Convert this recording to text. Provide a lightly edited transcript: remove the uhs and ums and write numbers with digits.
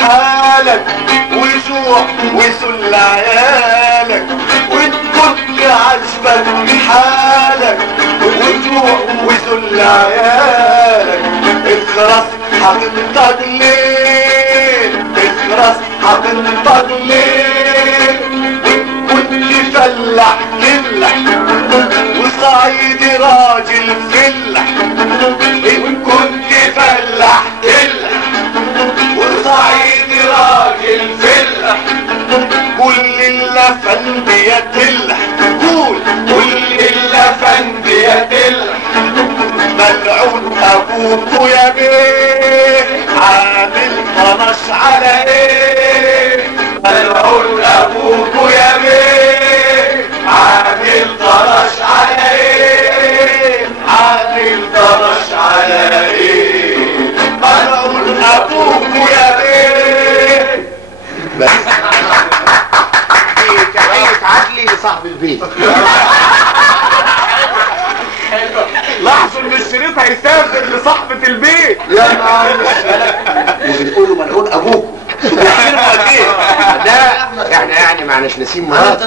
حالك وجوع وذل عيالك، وإن كنت عجبك حالك وجوع وذل عيالك، اخرس حقيقتك ليه؟ اخرس حقيقتك ليه؟ كنت فلاح كلح وصعيدي راجل فلح، إن كنت فلاح كلح وصعيدي راجل فلح، كل الافندي يتلح، قول كل الافندي يتلح، ملعون ابوك يا بيه عامل طنش على ايه؟ ملعون ابوك يا بيه عامل طنش على ايه؟ عامل طنش على ايه؟ ملعون ابوك يا بيه. بس تحية عدلي لصاحب البيت. لاحظوا ان الشريط هيسافر لصاحبة البيت. يا نهار وبتقولوا ملعون ابوكم. بيحترموا قد ايه؟ ده احنا يعني معناش نسيم مرات.